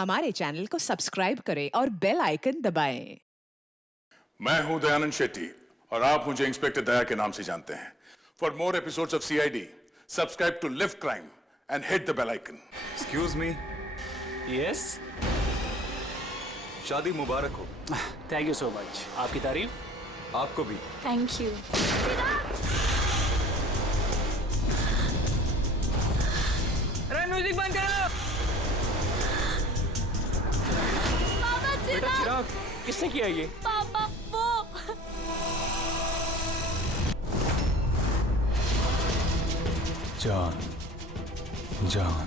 हमारे चैनल को सब्सक्राइब करें और बेल आइकन दबाएं। मैं हूं दयानंद शेट्टी और आप मुझे इंस्पेक्टर दया के नाम से जानते हैं। For more episodes of CID, subscribe to lift crime and hit the bell icon. Excuse me. Yes, शादी मुबारक हो। Thank you so much. आपकी तारीफ। आपको भी। Thank you. अरे म्यूजिक बंद करो। पापा बेटा चिराग, किसने किया ये? पापा वो जान जान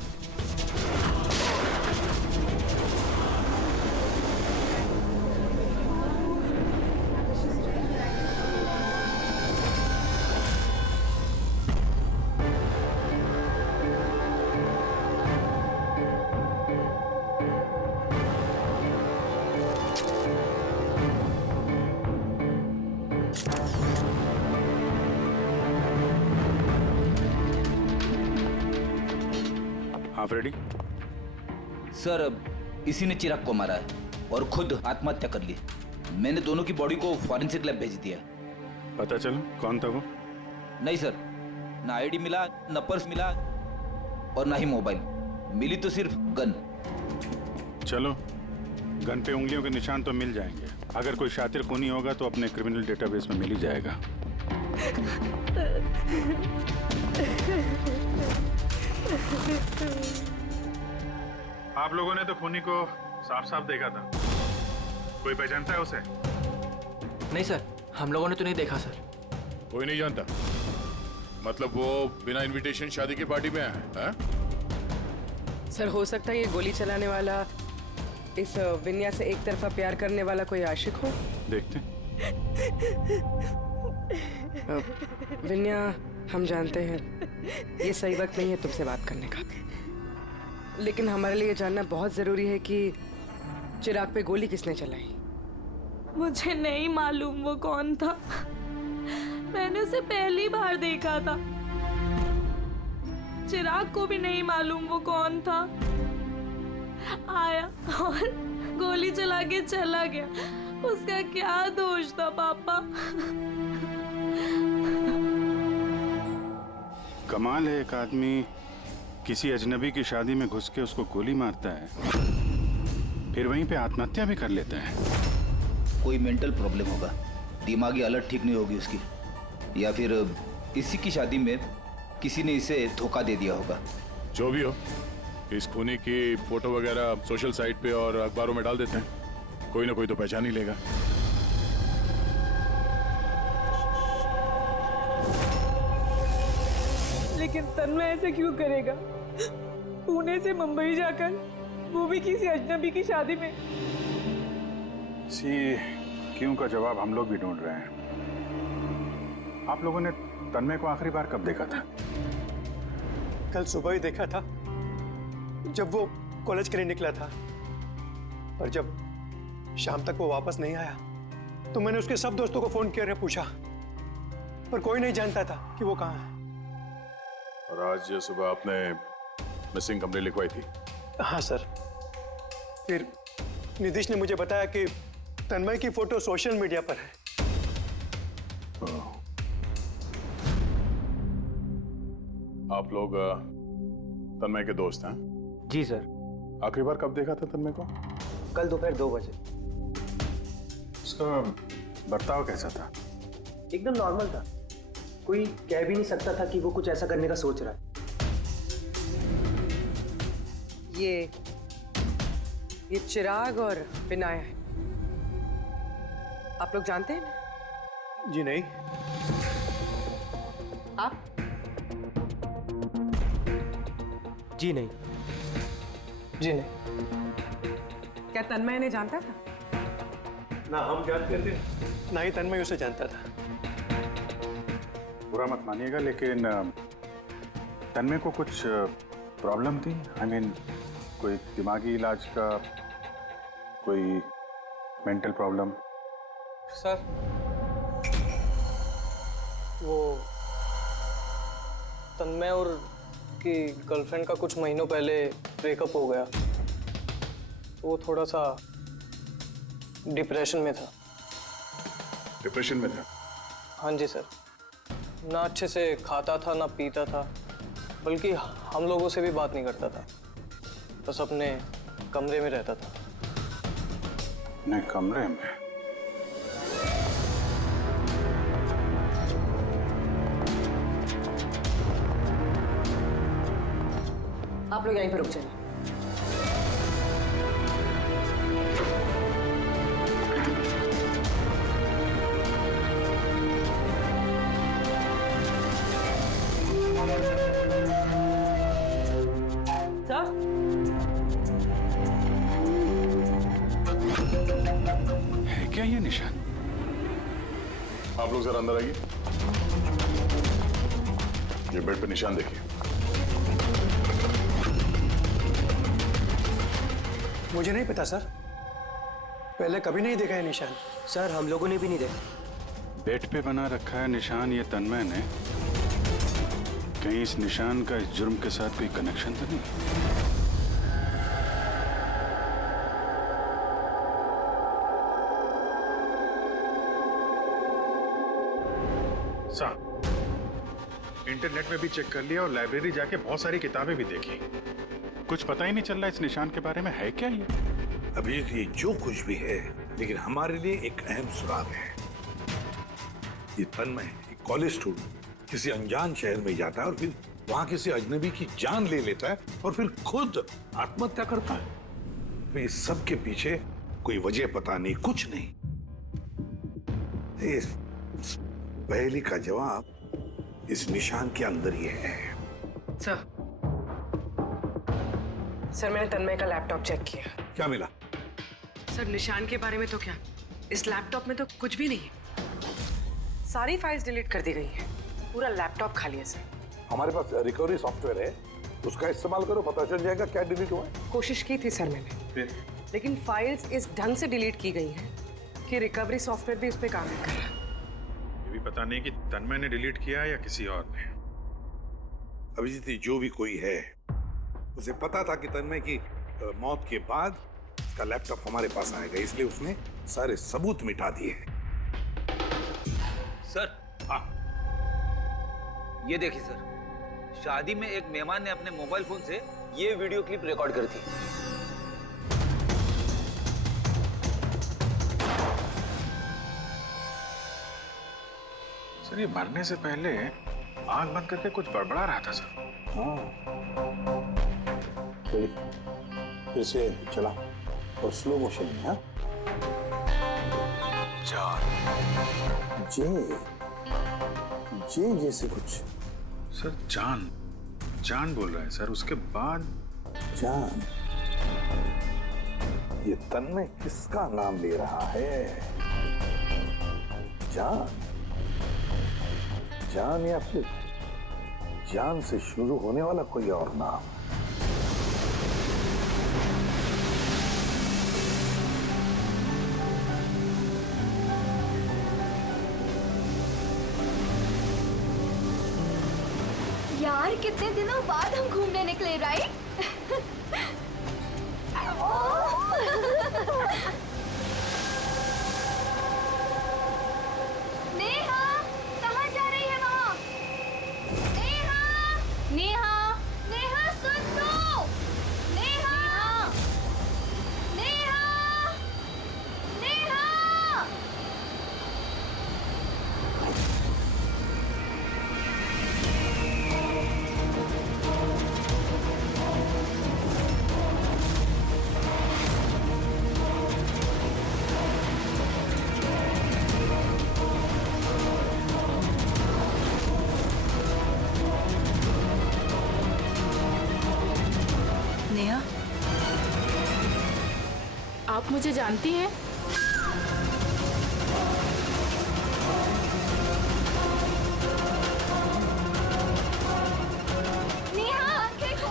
आप रेडी? सर, अब इसी ने चिराग को मारा है और खुद आत्महत्या कर ली। मैंने दोनों की बॉडी को फॉरेंसिक लैब भेज दिया। पता चला कौन था वो? नहीं सर, ना आईडी मिला, ना पर्स मिला और ना ही मोबाइल मिली, तो सिर्फ गन। चलो, गन पे उंगलियों के निशान तो मिल जाएंगे। अगर कोई शातिर खूनी होगा तो अपने क्रिमिनल डेटाबेस में मिल ही जाएगा। आप लोगों ने तो खूनी को साफ साफ देखा था। कोई पहचानता है उसे? नहीं सर, हम लोगों ने तो नहीं देखा सर। कोई नहीं जानता? मतलब वो बिना इनविटेशन शादी की पार्टी में आया है? सर, हो सकता है ये गोली चलाने वाला इस विन्या से एक तरफा प्यार करने वाला कोई आशिक हो। देखते हैं। विन्या, हम जानते हैं ये सही वक्त नहीं है तुमसे बात करने का, लेकिन हमारे लिए जानना बहुत जरूरी है कि चिराग पे गोली किसने चलाई। मुझे नहीं मालूम वो कौन था। मैंने उसे पहली बार देखा था। चिराग को भी नहीं मालूम वो कौन था। आया और गोली चला के चला गया। उसका क्या दोष था पापा? कमाल है, एक आदमी किसी अजनबी की शादी में घुस के उसको गोली मारता है, फिर वहीं पे आत्महत्या भी कर लेता है। कोई मेंटल प्रॉब्लम होगा, दिमागी हालत ठीक नहीं होगी उसकी, या फिर इसी की शादी में किसी ने इसे धोखा दे दिया होगा। जो भी हो, इस खूनी की फोटो वगैरह सोशल साइट पे और अखबारों में डाल देते हैं। कोई ना कोई तो पहचान ही लेगा। लेकिन तन्मय ऐसे क्यों करेगा? पुणे से मुंबई जाकर, वो भी किसी अजनबी की शादी में। इसी क्यों का जवाब हम लोग भी ढूंढ रहे हैं। आप लोगों ने तन्मय को आखिरी बार कब देखा था? कल सुबह ही देखा था, जब वो कॉलेज के लिए निकला था। पर जब शाम तक वो वापस नहीं आया तो मैंने उसके सब दोस्तों को फोन किया और पूछा, पर कोई नहीं जानता था कि वो कहाँ है। और आज सुबह आपने मिसिंग कंप्लेंट लिखवाई थी? हाँ सर। फिर निधीश ने मुझे बताया कि तन्मय की फोटो सोशल मीडिया पर है। आप लोग तन्मय के दोस्त हैं? जी सर। आखिरी बार कब देखा था तन्मय को? कल दोपहर 2 बजे। उसका बर्ताव कैसा था? एकदम नॉर्मल था। कोई कह भी नहीं सकता था कि वो कुछ ऐसा करने का सोच रहा है। ये चिराग और विनाया है। आप लोग जानते हैं? जी नहीं। आप? जी नहीं। जी नहीं। क्या तन्मय ने जानता था? ना हम जानते थे, ना ही तन्मय उसे जानता था। बुरा मत मानिएगा, लेकिन तन्मय को कुछ प्रॉब्लम थी? आई मीन, कोई दिमागी इलाज का, कोई मेंटल प्रॉब्लम? सर, वो तन्मय और की गर्लफ्रेंड का कुछ महीनों पहले ब्रेकअप हो गया। तो वो थोड़ा सा डिप्रेशन में था। डिप्रेशन में था? हाँ जी सर, ना अच्छे से खाता था ना पीता था, बल्कि हम लोगों से भी बात नहीं करता था, बस अपने कमरे में रहता था। अपने कमरे में? आप लोग यहीं पर रुक जाइए। है क्या ये निशान? आप लोग जरा अंदर आइए। ये बेड पे निशान देखिए। मुझे नहीं पता सर, पहले कभी नहीं देखा है निशान। सर हम लोगों ने भी नहीं देखा। बेड पे बना रखा है निशान ये तन्मय ने। कहीं इस निशान का इस जुर्म के साथ कोई कनेक्शन तो नहीं? इंटरनेट में भी चेक कर लिया और लाइब्रेरी जाके बहुत सारी किताबें भी देखी। कुछ पता ही नहीं चल रहा इस निशान के बारे में। है क्या ये? अभी ये जो कुछ भी है, लेकिन हमारे लिए एक अहम सुराग है। ये तन्मय एक कॉलेज स्टूडेंट किसी अनजान शहर में जाता है और फिर वहां किसी अजनबी की जान ले लेता है और फिर खुद आत्महत्या करता है। तो इस सब के पीछे कोई वजह पता नहीं, कुछ नहीं। इस पहेली का जवाब इस निशान के अंदर ही है। सर मैंने तन्मय का लैपटॉप चेक किया। क्या मिला? सर निशान के बारे में तो क्या, इस लैपटॉप में तो कुछ भी नहीं है। सारी फाइल्स डिलीट कर दी गई हैं। पूरा लैपटॉप खाली है सर। हमारे पास रिकवरी सॉफ्टवेयर है, उसका इस्तेमाल करो, पता चल जाएगा क्या डिलीट हुआ है। कोशिश की थी सर मैंने, लेकिन फाइल्स इस ढंग से डिलीट की गई हैं कि रिकवरी सॉफ्टवेयर भी उस पर काम नहीं कर रहा। ये भी पता नहीं कि तन्मय ने डिलीट किया या किसी और ने। अभिजीत जो भी कोई है, उसे पता था कि तन्मय की मौत के बाद उसका लैपटॉप हमारे पास आएगा, इसलिए उसने सारे सबूत मिटा दिए। सर हाँ, ये देखिए सर, शादी में एक मेहमान ने अपने मोबाइल फोन से ये वीडियो क्लिप रिकॉर्ड करी थी। सर ये मरने से पहले आंख बंद करके कुछ बड़बड़ा रहा था सर। हाँ, फिर से चला और स्लो मोशन में। हाँ, जे जैसे कुछ। सर जान जान बोल रहा है सर, उसके बाद जान। ये तन्मय किसका नाम ले रहा है? जान, जान या फिर जान से शुरू होने वाला कोई और नाम? यार कितने दिनों बाद हम घूमने निकले, राइट? नेहा, कहाँ जा रही है वहाँ? नेहा, नेहा, नेहा सुन तो! नेहा, नेहा, नेहा! नेहा, आप मुझे जानती हैं? नेहा,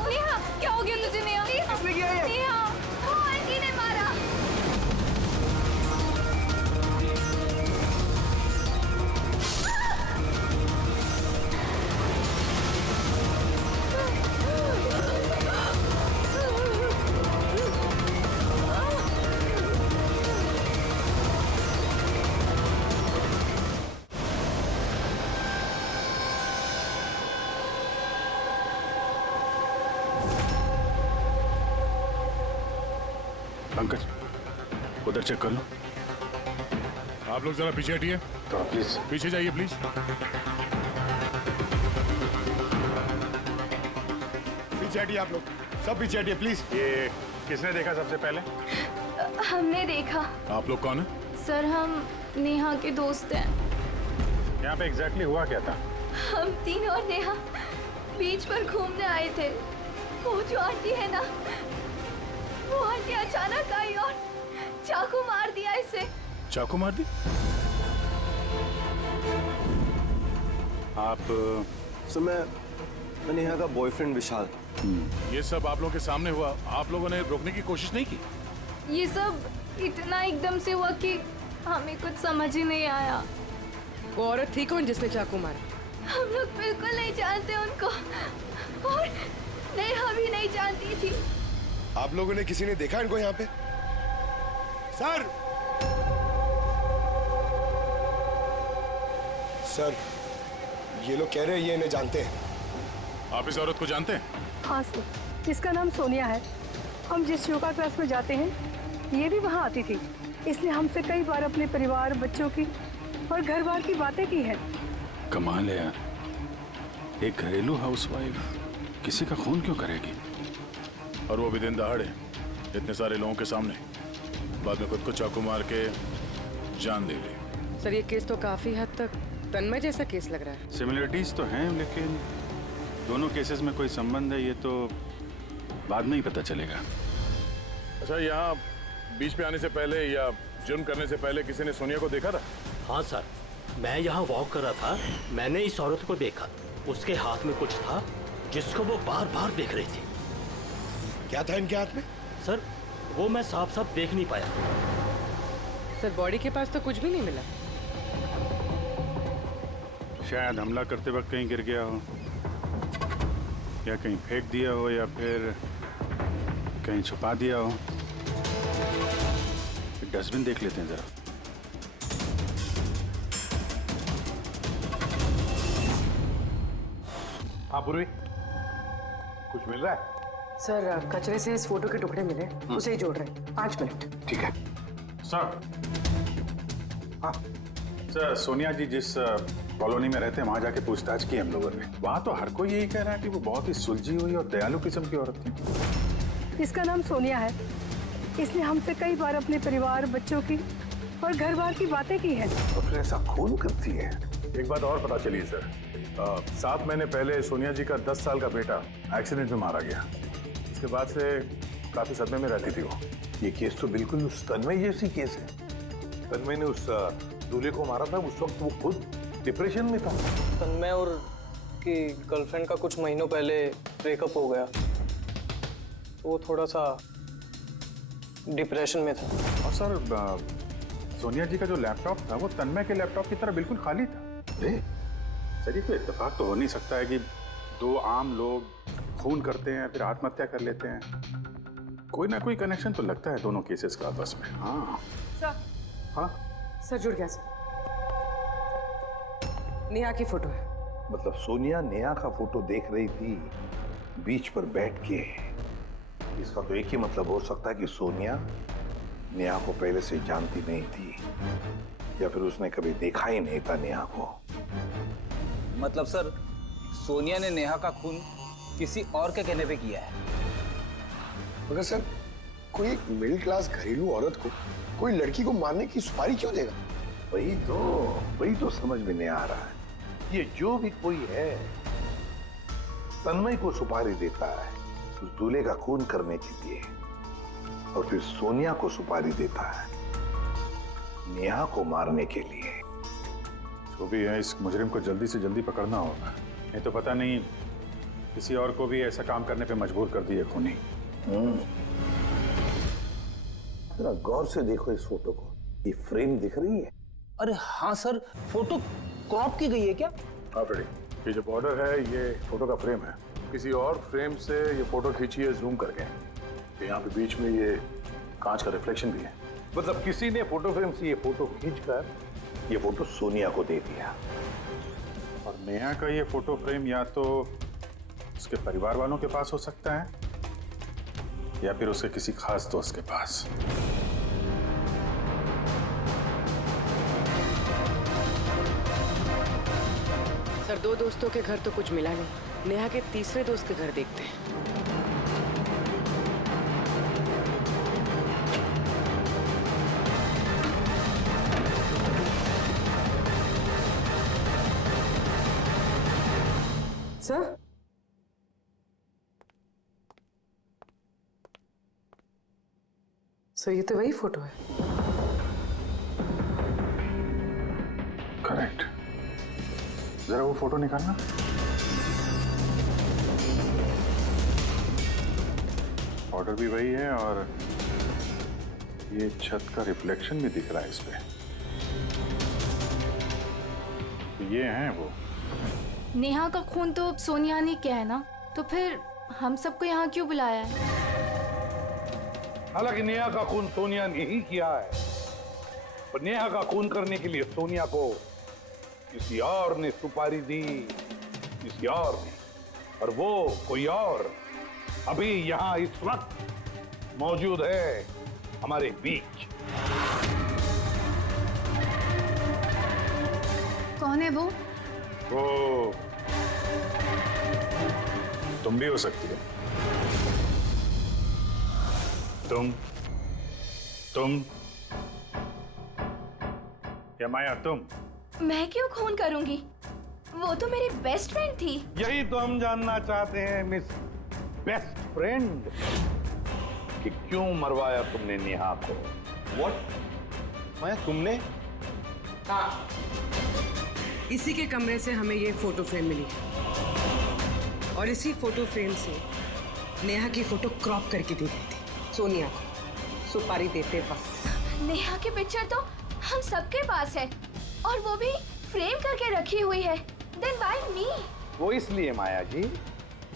नेहा, क्या हो गया तुझे नेहा? किसने किया ये? नेहा, वो आंटी ने मारा। पंकज उधर चेक कर लो। आप लोग जरा पीछे हटिए। तो प्लीज पीछे जाइए प्लीज। पीछे हटिए आप लोग, सब पीछे हटिए प्लीज। ये किसने देखा सबसे पहले? हमने देखा। आप लोग कौन है? सर हम नेहा के दोस्त हैं। यहाँ पे एग्जैक्टली हुआ क्या था? हम तीनों और नेहा बीच पर घूमने आए थे। वो जो आंटी है ना, वो आंटी अचानक आई और चाकू मार दिया इसे। चाकू मार दी? आप सर मैं नेहा का बॉयफ्रेंड विशाल। ये सब आप लोगों के सामने हुआ, आप लोगों ने रोकने की कोशिश नहीं की? ये सब इतना एकदम से हुआ कि हमें कुछ समझ ही नहीं आया। वो औरत थी कौन जिसने चाकू मारा? हम लोग बिल्कुल नहीं जानते उनको और नेहा भी नहीं जानती थी। आप लोगों ने किसी ने देखा इनको यहाँ पे? सर सर ये लोग कह रहे हैं ये इन्हें जानते हैं। आप इस औरत को जानते हैं? हाँ सर, इसका नाम सोनिया है। हम जिस योगा क्लास में जाते हैं ये भी वहाँ आती थी। इसने हमसे कई बार अपने परिवार, बच्चों की और घर बार की बातें की हैं। कमाल है यार, एक घरेलू हाउसवाइफ किसी का खून क्यों करेगी? और वो भी दिन दहाड़े, इतने सारे लोगों के सामने, बाद में खुद को चाकू मार के जान दे ली। सर ये केस तो काफी हद तक तन्मय जैसा केस लग रहा है। सिमिलरिटीज तो हैं, लेकिन दोनों केसेस में कोई संबंध है ये तो बाद में ही पता चलेगा। अच्छा, यहाँ बीच पे आने से पहले या जुर्म करने से पहले किसी ने सोनिया को देखा था? हाँ सर, मैं यहाँ वॉक कर रहा था, मैंने इस औरत को देखा। उसके हाथ में कुछ था जिसको वो बार बार देख रही थी। क्या था इनके हाथ में? सर वो मैं साफ साफ देख नहीं पाया। सर बॉडी के पास तो कुछ भी नहीं मिला। शायद हमला करते वक्त कहीं गिर गया हो, या कहीं फेंक दिया हो, या फिर कहीं छुपा दिया हो। डस्टबिन देख लेते हैं जरा। हाँ पूर्वी, कुछ मिल रहा है? सर कचरे से इस फोटो के टुकड़े मिले, उसे ही जोड़ रहे हैं। 5 मिनट। ठीक है सर। हाँ सर, सोनिया जी जिस कॉलोनी में रहते हैं वहां जाके पूछताछ की हम लोगों ने। वहां तो हर कोई यही कह रहा है कि वो बहुत ही सुलझी हुई और दयालु किस्म की औरत थी। इसका नाम सोनिया है। इसने हमसे कई बार अपने परिवार, बच्चों की और घर बार की बातें की हैं। तो फिर ऐसा खून करती है? एक बात और पता चली सर, 7 महीने पहले सोनिया जी का 10 साल का बेटा एक्सीडेंट में मारा गया। इसके बाद से काफी सदमे में रहती थी वो। ये केस तो बिल्कुल उस तन्मय जैसी केस है। तन्मय ने उस दूल्हे को मारा था, उस वक्त वो खुद डिप्रेशन में था। तन्मय और की गर्लफ्रेंड का कुछ महीनों पहले ब्रेकअप हो गया, तो वो थोड़ा सा डिप्रेशन में था। और सर सोनिया जी का जो लैपटॉप था वो तन्मय के लैपटॉप की तरह बिल्कुल खाली था। सर ये तो इत्तेफाक तो हो नहीं सकता है कि 2 आम लोग खून करते हैं फिर आत्महत्या कर लेते हैं। कोई ना कोई कनेक्शन तो लगता है दोनों केसेस का आपस में। हाँ सर। हाँ सर जुड़ गया सर। नेहा की फोटो है। मतलब सोनिया नेहा का फोटो देख रही थी बीच पर बैठ के। इसका तो एक ही मतलब हो सकता है कि सोनिया नेहा को पहले से जानती नहीं थी, या फिर उसने कभी देखा ही नहीं था नेहा को। मतलब सर सोनिया ने नेहा का खून किसी और के कहने पे किया है। मगर सर कोई एक मिडिल क्लास घरेलू औरत को कोई लड़की को मारने की सुपारी क्यों देगा? वही तो समझ में नहीं आ रहा है। ये जो भी कोई है तन्मय को सुपारी देता है उस दूल्हे का खून करने के लिए, और फिर सोनिया को सुपारी देता है नेहा को मारने के लिए। जो भी है इस मुजरिम को जल्दी से जल्दी पकड़ना होगा, नहीं तो पता नहीं किसी और को भी ऐसा काम करने पे मजबूर कर दिए खूनी। जरा गौर से देखो इस फोटो को, ये फ्रेम दिख रही है? अरे हाँ सर, फोटो क्रॉप की गई है क्या? हाँ फ्रेडी, ये जो बॉर्डर है ये फोटो का फ्रेम है। किसी और फ्रेम से ये फोटो खींची है जूम करके। यहाँ पे बीच में ये कांच का रिफ्लेक्शन भी है। मतलब किसी ने फोटो फ्रेम से ये फोटो खींचकर ये फोटो सोनिया को दे दिया। और नेहा का ये फोटो फ्रेम या तो उसके परिवार वालों के पास हो सकता है या फिर उसके किसी खास दोस्त के पास। सर 2 दोस्तों के घर तो कुछ मिला नहीं, नेहा के तीसरे दोस्त के घर देखते हैं। सर सर ये तो वही फोटो है। करेक्ट। जरा वो फोटो निकालना। ऑर्डर भी वही है और ये छत का रिफ्लेक्शन भी दिख रहा है इस पे। तो ये हैं वो। नेहा का खून तो सोनिया ने किया है ना, तो फिर हम सबको यहाँ क्यों बुलाया है? हालांकि नेहा का खून सोनिया ने ही किया है, पर नेहा का खून करने के लिए सोनिया को किसी और ने सुपारी दी, किसी और ने, और वो कोई और अभी यहाँ इस वक्त मौजूद है हमारे बीच। कौन है वो? वो तुम भी हो सकती हो। तुम या माया तुम? मैं क्यों खून करूंगी? वो तो मेरी बेस्ट फ्रेंड थी। यही तो हम जानना चाहते हैं मिस बेस्ट फ्रेंड, कि क्यों मरवाया तुमने नेहा को? व्हाट? माया तुमने? हाँ, इसी के कमरे से हमें ये फोटो फ्रेम मिली है और इसी फोटो फ्रेम से नेहा की फोटो क्रॉप करके दी गई थी सोनिया को सुपारी देते वक्त। नेहा की पिक्चर तो हम सबके पास है और वो भी फ्रेम करके रखी हुई है। Then why me? वो इसलिए माया जी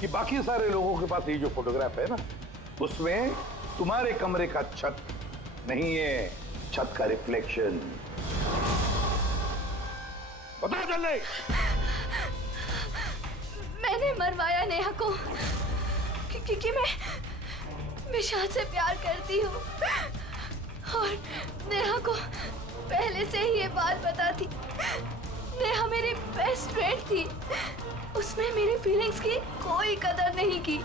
कि बाकी सारे लोगों के पास ये जो फोटोग्राफ है ना, उसमें तुम्हारे कमरे का छत नहीं है, छत का रिफ्लेक्शन। पता चले। मैंने मरवाया नेहा को क्योंकि मैं विशाल से प्यार करती हूँ और नेहा को पहले से ही ये बात पता थी। नेहा मेरी बेस्ट फ्रेंड थी, उसने मेरी फीलिंग्स की कोई कदर नहीं की।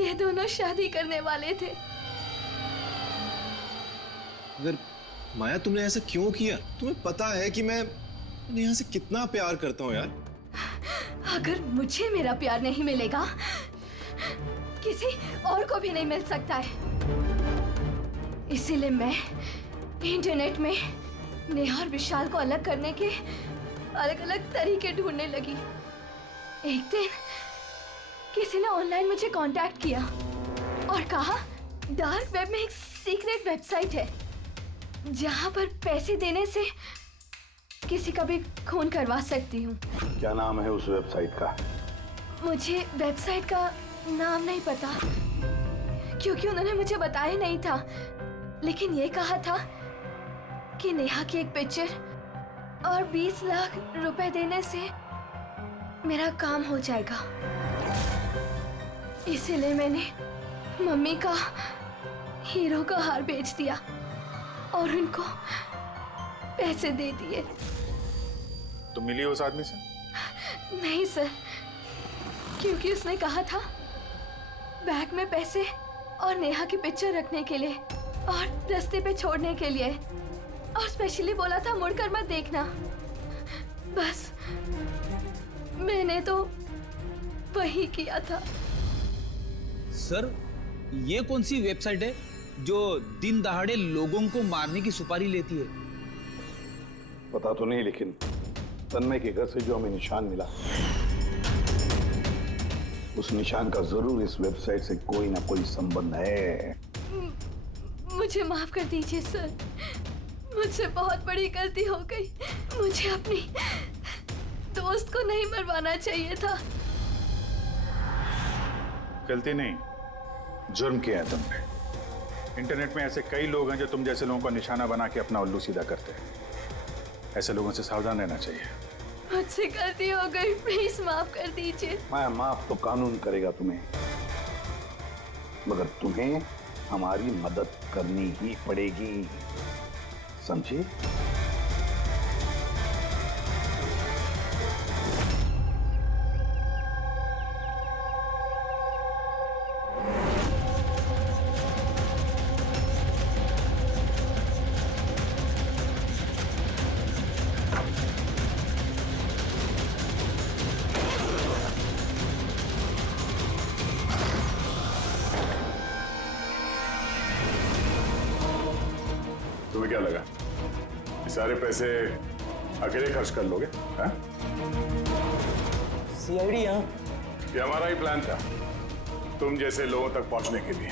ये दोनों शादी करने वाले थे। अगर माया तुमने ऐसा क्यों किया? तुम्हें पता है कि मैं नेहा से कितना प्यार करता हूँ यार। अगर मुझे मेरा प्यार नहीं मिलेगा, किसी और को भी नहीं मिल सकता है। इसीलिए मैं इंटरनेट में नेहा और विशाल को अलग करने के अलग अलग तरीके ढूंढने लगी। एक दिन किसी ने ऑनलाइन मुझे कांटेक्ट किया और कहा डार्क वेब में एक सीक्रेट वेबसाइट है जहां पर पैसे देने से किसी का भी खून करवा सकती हूँ। क्या नाम है उस वेबसाइट का? मुझे वेबसाइट का नाम नहीं पता क्योंकि उन्होंने मुझे बताया नहीं था, लेकिन ये कहा था कि नेहा की एक पिक्चर और 20 लाख रुपए देने से मेरा काम हो जाएगा। इसीलिए मैंने मम्मी का हीरो का हार बेच दिया और उनको पैसे दे दिए। तुम मिली उस आदमी से? नहीं सर, क्योंकि उसने कहा था बैग में पैसे और नेहा की पिक्चर रखने के लिए और रास्ते पे छोड़ने के लिए, और स्पेशली बोला था मुड़कर मत देखना। बस मैंने तो वही किया था। सर, ये कौन सी वेबसाइट है जो दिन दहाड़े लोगों को मारने की सुपारी लेती है? पता तो नहीं, लेकिन तन्मय के घर से जो हमें निशान मिला, उस निशान का जरूर इस वेबसाइट से कोई ना कोई संबंध है। मुझे माफ कर दीजिए सर, मुझसे बहुत बड़ी गलती हो गई। मुझे अपनी दोस्त को नहीं मरवाना चाहिए था। गलती नहीं, जुर्म किया है तुमने। इंटरनेट में ऐसे कई लोग हैं जो तुम जैसे लोगों का निशाना बना के अपना उल्लू सीधा करते हैं। ऐसे लोगों से सावधान रहना चाहिए। मुझसे गलती हो गई, प्लीज माफ कर दीजिए। मैं माफ तो कानून करेगा तुम्हें, मगर तुम्हें हमारी मदद करनी ही पड़ेगी, समझे? तुम्हें क्या लगा ये सारे पैसे अकेले खर्च कर लोगे? हाँ? सीआईडी यहाँ? ये हमारा ही प्लान था, तुम जैसे लोगों तक पहुंचने के लिए।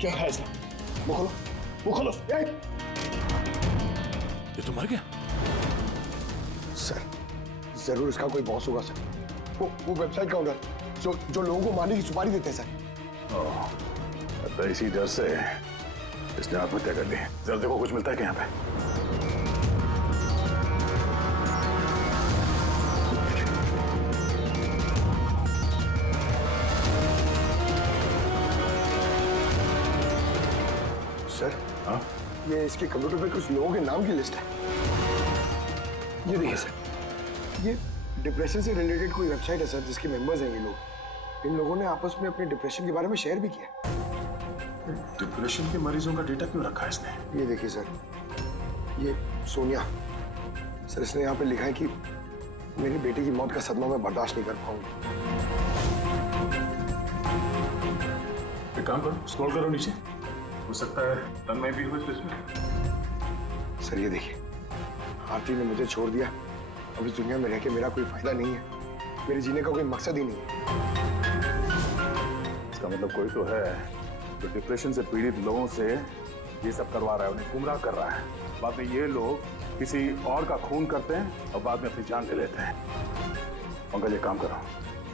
क्या है इसमें? वो खोलो। ये तो मर गया। सर जरूर इसका कोई बॉस होगा सर। वो वेबसाइट का ओनर जो लोगों को मारने की सुपारी देते हैं सर। तो इसी डर से इसने आत्महत्या कर ली। जरा देखो कुछ मिलता है क्या यहाँ पे? सर हाँ? ये इसके कंप्यूटर पे कुछ लोगों के नाम की लिस्ट है। ये देखिए सर, ये डिप्रेशन से रिलेटेड कोई वेबसाइट है सर, जिसके मेंबर्स हैं ये लोग। इन लोगों ने आपस में अपने डिप्रेशन के बारे में शेयर भी किया। डिप्रेशन के मरीजों का डेटा क्यों रखा है इसने? ये देखिए सर, ये सोनिया सर, इसने यहाँ पे लिखा है कि मेरी बेटी की मौत का सदमा मैं बर्दाश्त नहीं कर पाऊंगी। एक काम करो, स्क्रॉल करो नीचे, हो सकता है तन्मय भी हो इस लिस्ट में। सर ये देखिए, आरती ने मुझे छोड़ दिया। अब इस दुनिया में रह के मेरा कोई फायदा नहीं है, मेरे जीने का कोई मकसद ही नहीं है। इसका मतलब कोई तो है जो डिप्रेशन से पीड़ित लोगों से ये सब करवा रहा है, उन्हें गुमराह कर रहा है। बाद में ये लोग किसी और का खून करते हैं और बाद में अपनी जान ले लेते हैं। पंकज ये काम करो,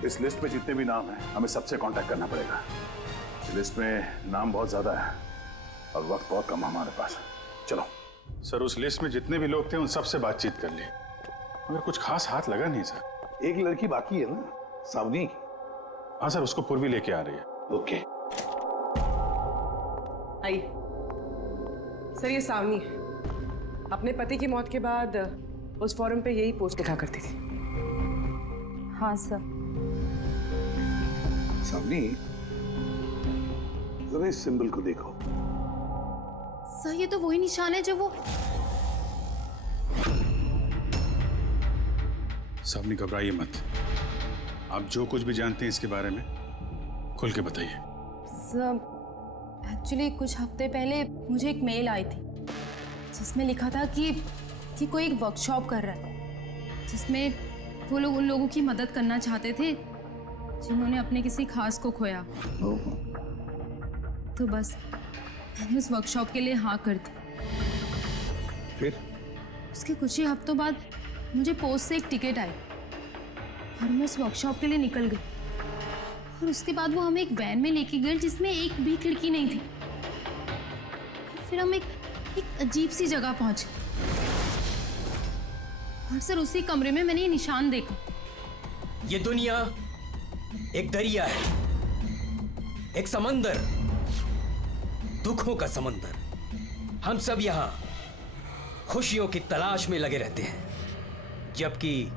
इस लिस्ट में जितने भी नाम हैं हमें सबसे कांटेक्ट करना पड़ेगा। इस लिस्ट में नाम बहुत ज्यादा है और वक्त बहुत कम है हमारे पास। चलो सर, उस लिस्ट में जितने भी लोग थे उन सबसे बातचीत कर ली, मगर कुछ खास हाथ लगा नहीं सर। एक लड़की बाकी है ना, सावनी? हाँ सर, उसको पूर्वी लेके आ रही है। ओके। आई सर, ये सावनी है। अपने पति की मौत के बाद उस फोरम पे यही पोस्ट लिखा करती थी। हाँ सर। सावनी, जरा इस सिंबल को देखो। सर ये तो वही निशान है जो वो। सावनी घबराइए मत, आप जो कुछ भी जानते हैं इसके बारे में खुल के बताइए। सर एक्चुअली कुछ हफ्ते पहले मुझे एक मेल आई थी जिसमें लिखा था कि कोई एक वर्कशॉप कर रहा है जिसमें वो लोग उन लोगों की मदद करना चाहते थे जिन्होंने अपने किसी खास को खोया। तो बस मैंने उस वर्कशॉप के लिए हाँ कर दी। फिर उसके कुछ ही हफ्तों बाद मुझे पोस्ट से एक टिकट आई और मैं उस वर्कशॉप के लिए निकल गई। और उसके बाद वो हमें एक वैन में लेके गए जिसमें एक भी खिड़की नहीं थी। फिर हम एक अजीब सी जगह पहुंचे और सर उसी कमरे में मैंने ये निशान देखा। ये दुनिया एक दरिया है, एक समंदर, दुखों का समंदर। हम सब यहाँ खुशियों की तलाश में लगे रहते हैं, जबकि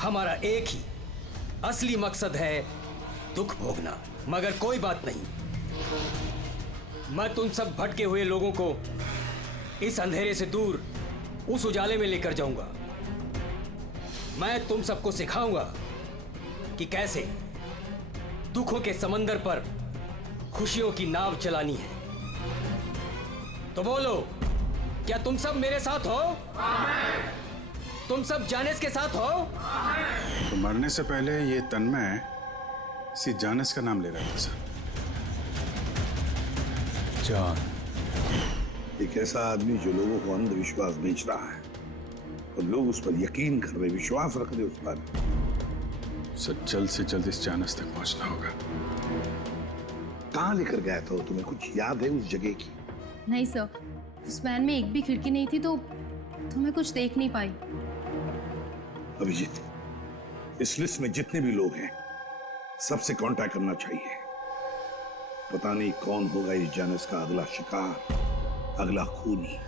हमारा एक ही असली मकसद है दुख भोगना। मगर कोई बात नहीं, मैं तुम सब भटके हुए लोगों को इस अंधेरे से दूर उस उजाले में लेकर जाऊंगा। मैं तुम सबको सिखाऊंगा कि कैसे दुखों के समंदर पर खुशियों की नाव चलानी है। तो बोलो, क्या तुम सब मेरे साथ हो? तुम सब जानिस के साथ हो? तो मरने से पहले ये तन्मय इसी जानिस का नाम ले रहा था सर। जान एक ऐसा आदमी जो लोगों को अंधविश्वास बेच रहा है, और लोग उस पर यकीन कर रहे, विश्वास रख रहे उस पर। सर जल्द से जल्द इस जानस तक पहुंचना होगा। कहाँ लेकर गया था? तुम्हें कुछ याद है उस जगह की? नहीं सर, उस वैन में एक भी खिड़की नहीं थी तो मैं कुछ देख नहीं पाई। अभिजीत, इस लिस्ट में जितने भी लोग हैं सबसे कांटेक्ट करना चाहिए। पता नहीं कौन होगा इस जानस का अगला शिकार, अगला खूनी।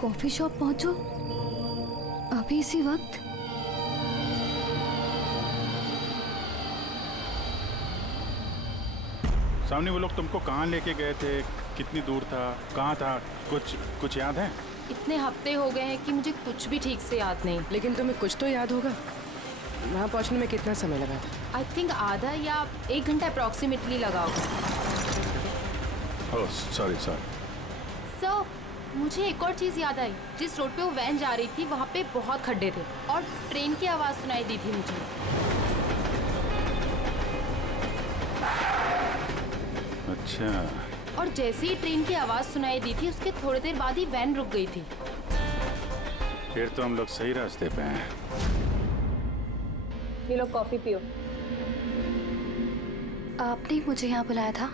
कॉफी शॉप पहुंचो अभी इसी वक्त? सामने वो लोग तुमको कहाँ लेके गए थे, कितनी दूर था, कहाँ था, कुछ याद है? इतने हफ्ते हो गए हैं कि मुझे कुछ भी ठीक से याद नहीं। लेकिन तुम्हें कुछ तो याद होगा। वहाँ पहुँचने में कितना समय लगा था? आई थिंक आधा या 1 घंटा अप्रॉक्सीमेटली लगा होगा। Oh sorry. सो मुझे एक और चीज़ याद आई। जिस रोड पे वो वैन जा रही थी वहाँ पे बहुत खड्डे थे और ट्रेन की आवाज़ सुनाई दी थी मुझे। अच्छा। और जैसे ही ट्रेन की आवाज़ सुनाई दी थी उसके थोड़ी देर बाद ही वैन रुक गई थी। फिर तो हम लोग सही रास्ते पे हैं। ये लोग कॉफी पियो। आपने मुझे यहाँ बुलाया था?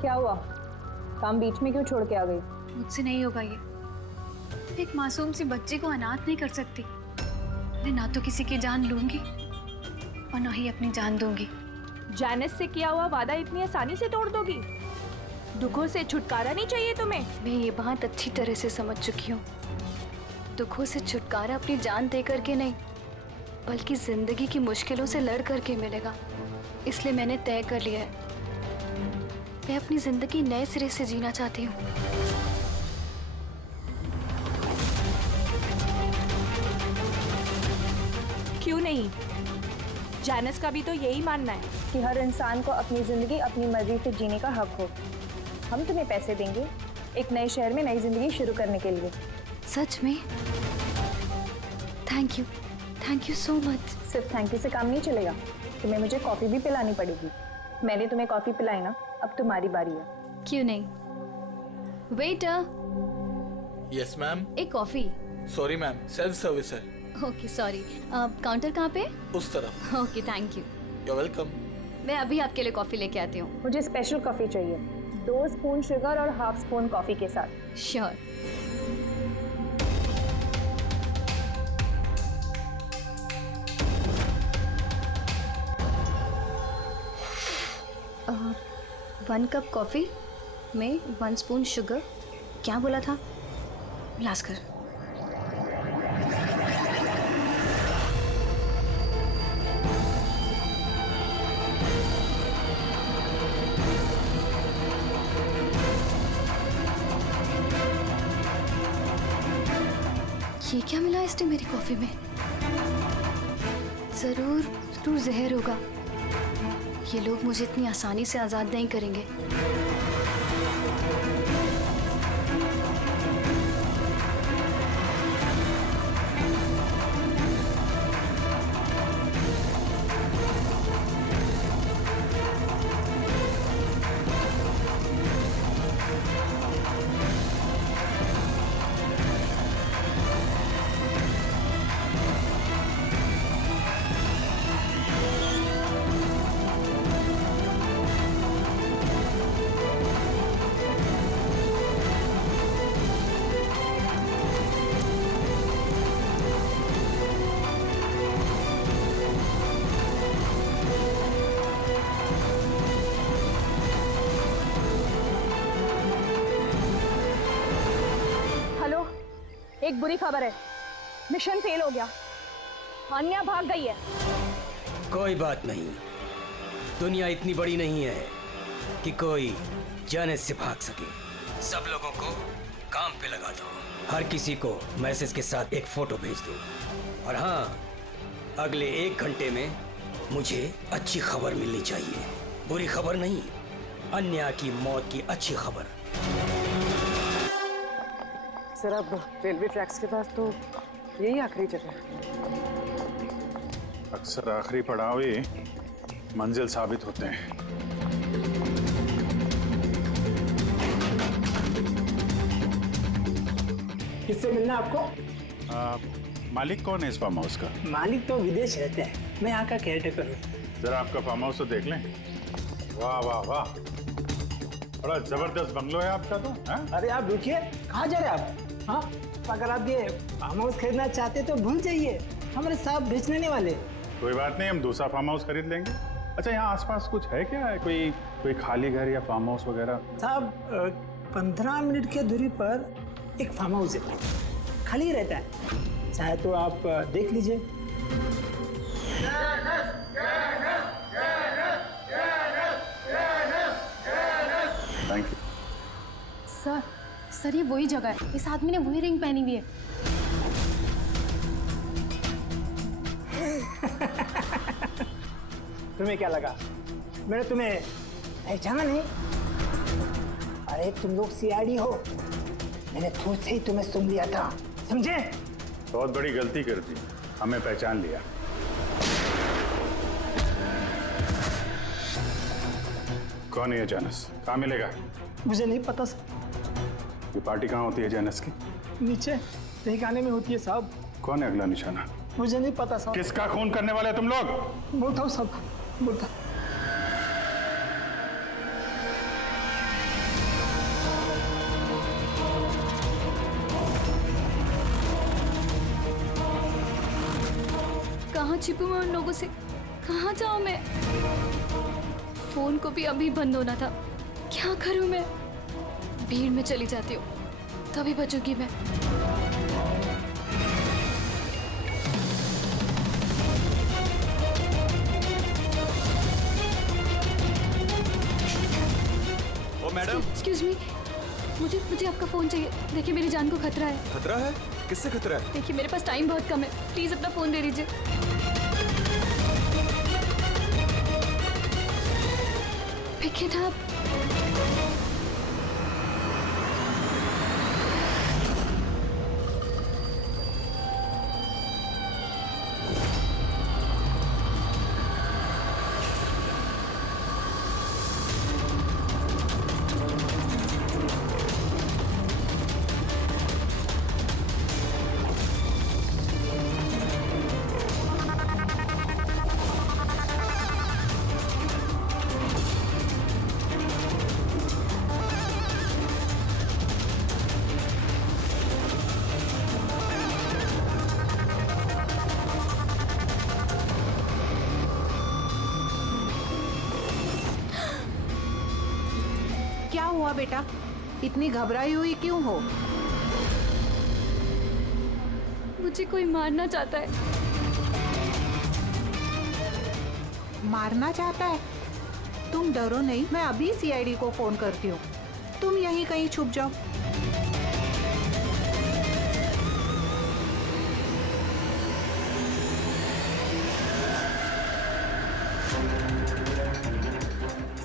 क्या हुआ? काम बीच में क्यों छोड़ के आ गई? मुझसे नहीं होगा ये। एक मासूम सी बच्ची को अनाथ नहीं कर सकती। मैं ना तो किसी की जान लूंगी और ना ही अपनी जान दूंगी। जैनिस से किया हुआ वादा इतनी आसानी से तोड़ दोगी? दुखों से छुटकारा नहीं चाहिए तुम्हें? मैं ये बात अच्छी तरह से समझ चुकी हूँ। दुखों से छुटकारा अपनी जान दे करके नहीं, बल्कि जिंदगी की मुश्किलों से लड़ करके मिलेगा। इसलिए मैंने तय कर लिया है, मैं अपनी जिंदगी नए सिरे से जीना चाहती हूँ। क्यों नहीं? जैनिस का भी तो यही मानना है कि हर इंसान को अपनी जिंदगी अपनी मर्जी से जीने का हक हो। हम तुम्हें पैसे देंगे एक नए शहर में नई जिंदगी शुरू करने के लिए। सच में? Thank you so much. सिर्फ थैंक यू से काम नहीं चलेगा, तुम्हें मुझे कॉफी भी पिलानी पड़ेगी। मैंने तुम्हें कॉफी पिलाई ना, अब तुम्हारी बारी है। क्यों नहीं? वेटर। Yes ma'am. एक coffee. Sorry ma'am, self service है। Okay sorry. काउंटर कहाँ पे? उस तरफ। Okay thank you. You welcome. मैं अभी आपके लिए कॉफी लेके आती हूँ। मुझे स्पेशल कॉफी चाहिए, 2 स्पून शुगर और हाफ स्पून कॉफी के साथ। श्योर। One cup coffee. में 1 स्पून शुगर, क्या बोला था, लास्कर। ये क्या मिला इसने मेरी कॉफी में? जरूर जहर होगा। ये लोग मुझे इतनी आसानी से आजाद नहीं करेंगे। एक बुरी खबर है, मिशन फेल हो गया। अन्या भाग गई है। कोई बात नहीं, दुनिया इतनी बड़ी नहीं है कि कोई जाने से भाग सके। सब लोगों को काम पे लगा दो, हर किसी को मैसेज के साथ एक फोटो भेज दो। और हाँ, अगले 1 घंटे में मुझे अच्छी खबर मिलनी चाहिए। बुरी खबर नहीं, अन्या की मौत की अच्छी खबर। सर अब रेलवे ट्रैक्स के पास तो यही आखिरी जगह है। अक्सर आखिरी पड़ाव ही मंजिल साबित होते हैं। किससे मिलना आपको? मालिक कौन है इस फार्म हाउस का? मालिक तो विदेश रहते हैं, मैं यहाँ का केयरटेकर हूँ। जरा आपका फार्म हाउस तो देख लें। वाह वाह वाह, बड़ा जबरदस्त बंगलो है आपका तो। हाँ? अरे आप रुकिए, कहाँ जा रहे हैं आप? हाँ, अगर आप ये फार्म हाउस खरीदना चाहते तो भूल जाइए, हमारे साहब बेचने नहीं वाले। कोई बात नहीं, हम दूसरा फार्म हाउस खरीद लेंगे। अच्छा, यहाँ आसपास कुछ है क्या? कोई खाली घर या फार्म हाउस वगैरह? साहब 15 मिनट की दूरी पर एक फार्म हाउस है, खाली रहता है, चाहे तो आप देख लीजिए। Thank you. सर ये वही जगह है, इस आदमी ने वही रिंग पहनी हुई है। तुम्हें क्या लगा मैंने तुम्हें पहचाना नहीं? अरे तुम लोग सीआईडी हो, मैंने खुद से ही तुम्हें सुन लिया था, समझे? बहुत बड़ी गलती कर दी, हमें पहचान लिया। कौन है ये जानस? कहाँ मिलेगा? मुझे नहीं पता सर। ये पार्टी कहाँ होती है जानस की? नीचे तहखाने में होती है साहब। कौन है अगला निशाना? मुझे नहीं पता साहब। किसका खून करने वाले तुम लोग? बोलता हूँ साहब, बोलता। कहाँ छिपूं मैं उन लोगों से? कहाँ जाऊँ मैं? फोन को भी अभी बंद होना था, क्या करूँ मैं? भीड़ में चली जाती हूँ, तभी बचूंगी मैं। ओ मैडम, एक्सक्यूज मी, मुझे आपका फोन चाहिए। देखिए मेरी जान को खतरा है। खतरा है? किससे खतरा है? देखिए मेरे पास टाइम बहुत कम है, प्लीज अपना फोन दे दीजिए। Pick it up. क्या हुआ बेटा? इतनी घबराई हुई क्यों हो? मुझे कोई मारना चाहता है। मारना चाहता है? तुम डरो नहीं, मैं अभी सीआईडी को फोन करती हूँ। तुम यहीं कहीं छुप जाओ।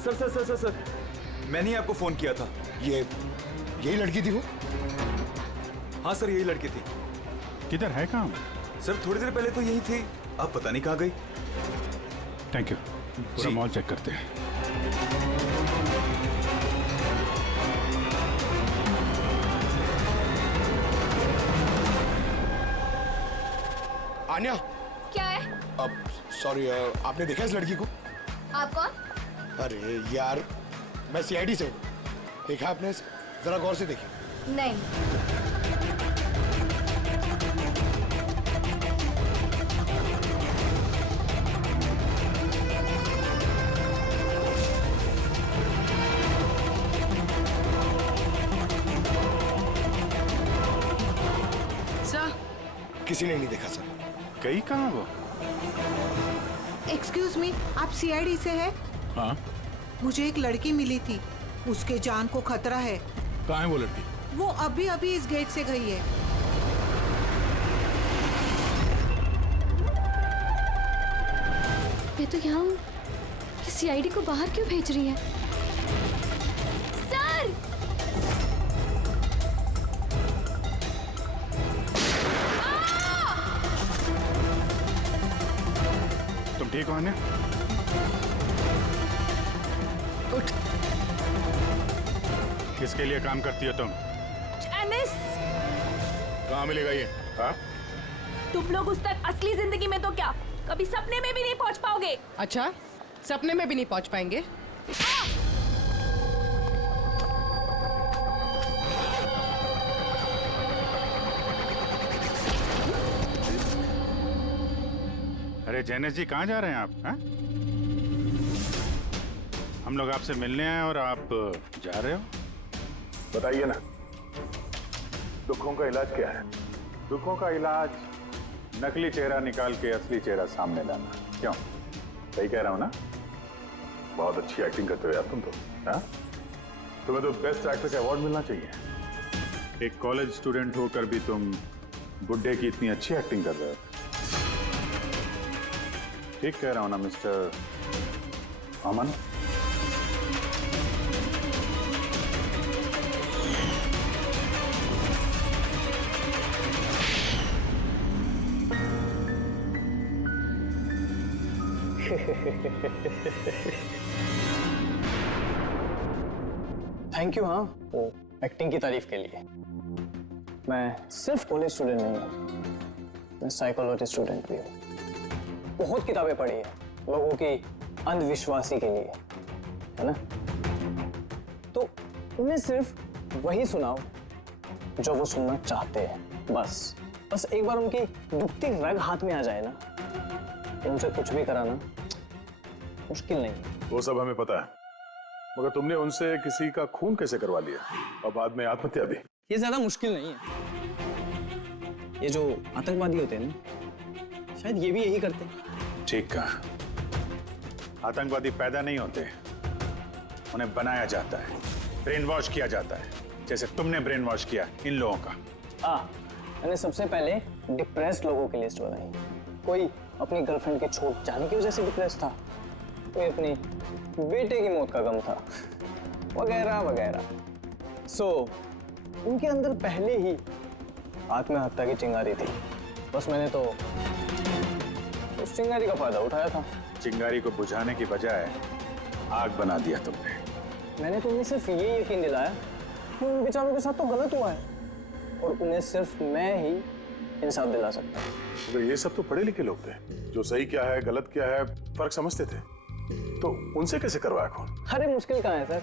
Sir sir sir sir sir, मैंने ही आपको फोन किया था। यही लड़की थी वो? हाँ सर, यही लड़की थी। किधर है काम? सर थोड़ी देर पहले तो यही थी, अब पता नहीं कहाँ गई। Thank you. पूरा मॉल चेक करते हैं। आन्या। क्या है? अब सॉरी, आपने देखा इस लड़की को? आप कौन? अरे यार, मैं सीआईडी से हूँ। देखा आपने? जरा गौर से देखिए। नहीं। सर, किसी ने नहीं देखा सर। गई कहाँ वो? एक्सक्यूज मी, आप सीआईडी से है? हाँ। मुझे एक लड़की मिली थी, उसके जान को खतरा है। कहाँ है वो लड़की? वो अभी अभी इस गेट से गई है। मैं तो यहाँ हूँ, सीआईडी को बाहर क्यों भेज रही है? सर! तुम ठीक हो आन्या? उठ। किसके लिए काम करती हो तुम? जैनिस! कहाँ मिलेगा ये? हाँ? तुम लोग उस तक असली जिंदगी में तो क्या, कभी सपने में भी नहीं पहुंच पाओगे। अच्छा, सपने में भी नहीं पहुंच पाएंगे? अरे जैनेश जी, कहाँ जा रहे हैं आप? हाँ? हम लोग आपसे मिलने आए और आप जा रहे हो? बताइए ना, दुखों का इलाज क्या है? दुखों का इलाज नकली चेहरा निकाल के असली चेहरा सामने लाना। क्यों? सही कह रहा हूं ना? बहुत अच्छी एक्टिंग करते हो यार तुम तो। हाँ? तुम्हें तो बेस्ट एक्टर का अवार्ड मिलना चाहिए। एक कॉलेज स्टूडेंट होकर भी तुम बुड्ढे की इतनी अच्छी एक्टिंग कर रहे हो। ठीक कह रहा हूं ना मिस्टर अमन? Thank you. हाँ, वो एक्टिंग की तारीफ के लिए। मैं सिर्फ कॉलेज स्टूडेंट नहीं हूँ, मैं साइकोलॉजी स्टूडेंट भी हूँ। बहुत किताबें पढ़ी है लोगों की अंधविश्वासी के लिए, है ना? तो उन्हें सिर्फ वही सुनाओ जो वो सुनना चाहते हैं। बस एक बार उनकी दुखती रग हाथ में आ जाए ना, उनसे कुछ भी कराना मुश्किल नहीं। वो सब हमें पता है, मगर तुमने उनसे किसी का खून कैसे करवा लिया और बाद में आत्महत्या भी? ये ज्यादा मुश्किल नहीं है। ये जो आतंकवादी होते हैं ना, शायद ये भी यही करते हैं। ठीक कहा। आतंकवादी पैदा नहीं होते, उन्हें बनाया जाता है, ब्रेन वॉश किया जाता है, जैसे तुमने ब्रेन वॉश किया इन लोगों का। मैंने सबसे पहले डिप्रेस्ड लोगों की लिस्ट बनाई। कोई अपनी गर्लफ्रेंड के छूट जाने की वजह से डिप्रेस था, कोई अपनी बेटे की मौत का गम था, वगैरह वगैरह। सो उनके अंदर पहले ही आत्महत्या की चिंगारी थी। बस मैंने तो उस चिंगारी का फायदा उठाया था। चिंगारी को बुझाने की बजाय आग बना दिया तुमने। मैंने तो उन्हें सिर्फ ये यकीन दिलाया कि उन बेचारों के साथ तो गलत हुआ है और उन्हें सिर्फ मैं ही इंसाफ दिला सकता हूँ। तो ये सब तो पढ़े लिखे लोग थे, जो सही क्या है गलत क्या है फर्क समझते थे, तो उनसे कैसे करवाया खून? अरे मुश्किल कहाँ है सर?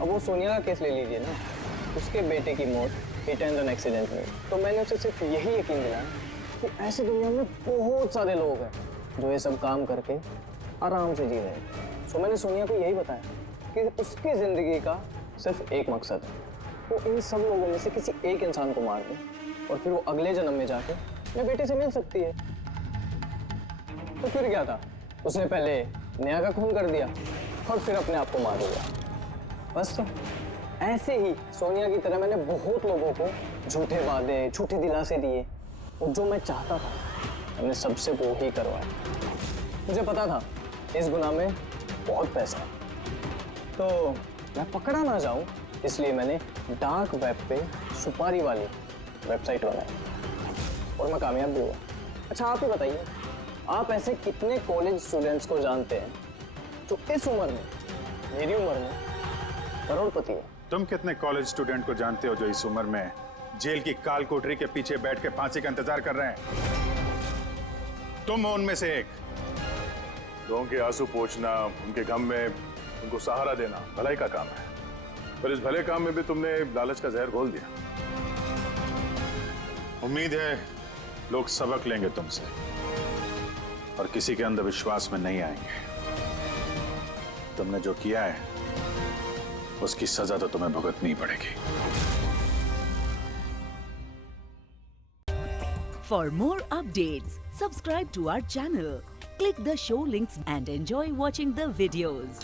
अब वो सोनिया का केस ले लीजिए ना, उसके बेटे की मौत हिट एंड रन एक्सीडेंट में। तो मैंने उसे सिर्फ यही यकीन दिलाया कि ऐसी दुनिया में बहुत सारे लोग हैं जो ये सब काम करके आराम से जी रहे हैं। सो मैंने सोनिया को यही बताया कि उसकी जिंदगी का सिर्फ एक मकसद है, वो इन सब लोगों में से किसी एक इंसान को मार दे और फिर वो अगले जन्म में जाके मेरे बेटे से मिल सकती है। तो फिर क्या था, उसने पहले नेहा का खून कर दिया और फिर अपने आप को मार दिया। बस तो ऐसे ही सोनिया की तरह मैंने बहुत लोगों को झूठे वादे, झूठे दिलासे दिए और जो मैं चाहता था मैंने सबसे वो ही करवाया। मुझे पता था इस गुनाह में बहुत पैसा है, तो मैं पकड़ा ना जाऊं इसलिए मैंने डार्क वेब पे सुपारी वाली वेबसाइट बनाई और मैं कामयाब भी हुआ। अच्छा आप ही बताइए, आप ऐसे कितने कॉलेज स्टूडेंट्स को जानते हैं जो इस उम्र में, मेरी उम्र में, करोड़पति है? तुम कितने कॉलेज स्टूडेंट को जानते हो जो इस उम्र में जेल की काल कोठरी के पीछे बैठ के फांसी का इंतजार कर रहे हैं? तुम हो उनमें से एक। लोगों के आंसू पोंछना, उनके गम में उनको सहारा देना भलाई का काम है, पर इस भले काम में भी तुमने लालच का जहर घोल दिया। उम्मीद है लोग सबक लेंगे तुमसे और किसी के अंधविश्वास में नहीं आएंगे। तुमने जो किया है उसकी सजा तो तुम्हें भुगतनी पड़ेगी। For more updates, subscribe to our channel, click the show links and enjoy watching the videos.